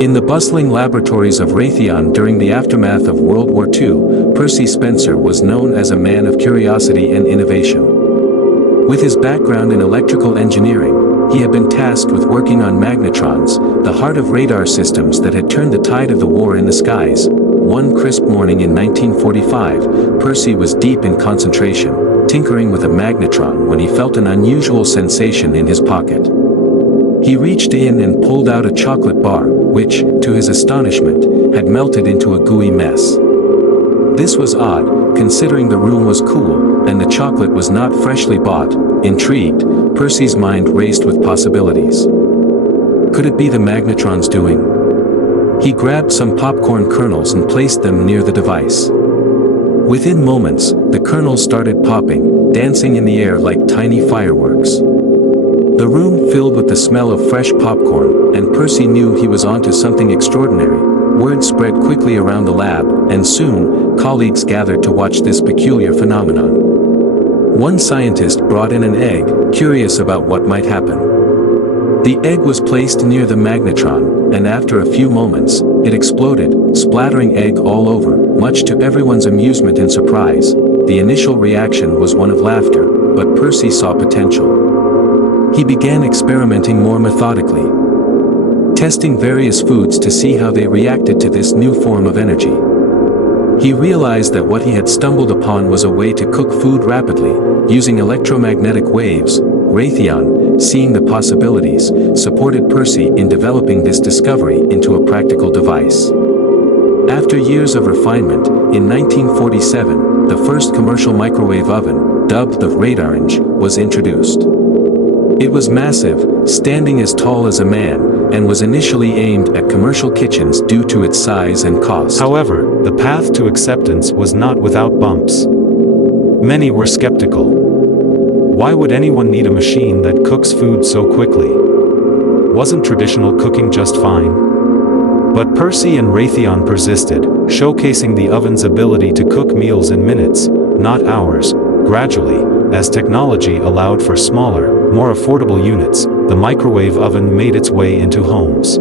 In the bustling laboratories of Raytheon during the aftermath of World War II, Percy Spencer was known as a man of curiosity and innovation. With his background in electrical engineering, he had been tasked with working on magnetrons, the heart of radar systems that had turned the tide of the war in the skies. One crisp morning in 1945, Percy was deep in concentration, tinkering with a magnetron when he felt an unusual sensation in his pocket. He reached in and pulled out a chocolate bar, which, to his astonishment, had melted into a gooey mess. This was odd, considering the room was cool, and the chocolate was not freshly bought. Intrigued, Percy's mind raced with possibilities. Could it be the magnetron's doing? He grabbed some popcorn kernels and placed them near the device. Within moments, the kernels started popping, dancing in the air like tiny fireworks. The room filled with the smell of fresh popcorn, and Percy knew he was onto something extraordinary. Word spread quickly around the lab, and soon, colleagues gathered to watch this peculiar phenomenon. One scientist brought in an egg, curious about what might happen. The egg was placed near the magnetron, and after a few moments, it exploded, splattering egg all over, much to everyone's amusement and surprise. The initial reaction was one of laughter, but Percy saw potential. He began experimenting more methodically, testing various foods to see how they reacted to this new form of energy. He realized that what he had stumbled upon was a way to cook food rapidly, using electromagnetic waves. Raytheon, seeing the possibilities, supported Percy in developing this discovery into a practical device. After years of refinement, in 1947, the first commercial microwave oven, dubbed the Radarange, was introduced. It was massive, standing as tall as a man, and was initially aimed at commercial kitchens due to its size and cost. However, the path to acceptance was not without bumps. Many were skeptical. Why would anyone need a machine that cooks food so quickly? Wasn't traditional cooking just fine? But Percy and Raytheon persisted, showcasing the oven's ability to cook meals in minutes, not hours. Gradually, as technology allowed for smaller, more affordable units, the microwave oven made its way into homes.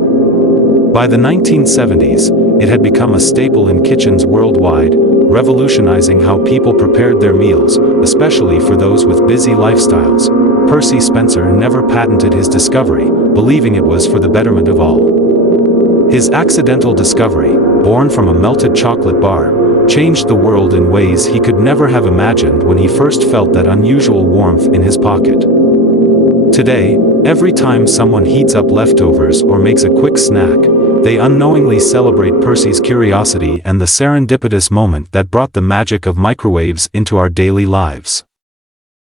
By the 1970s, it had become a staple in kitchens worldwide, revolutionizing how people prepared their meals, especially for those with busy lifestyles. Percy Spencer never patented his discovery, believing it was for the betterment of all. His accidental discovery, born from a melted chocolate bar, changed the world in ways he could never have imagined when he first felt that unusual warmth in his pocket. Today, every time someone heats up leftovers or makes a quick snack, they unknowingly celebrate Percy's curiosity and the serendipitous moment that brought the magic of microwaves into our daily lives.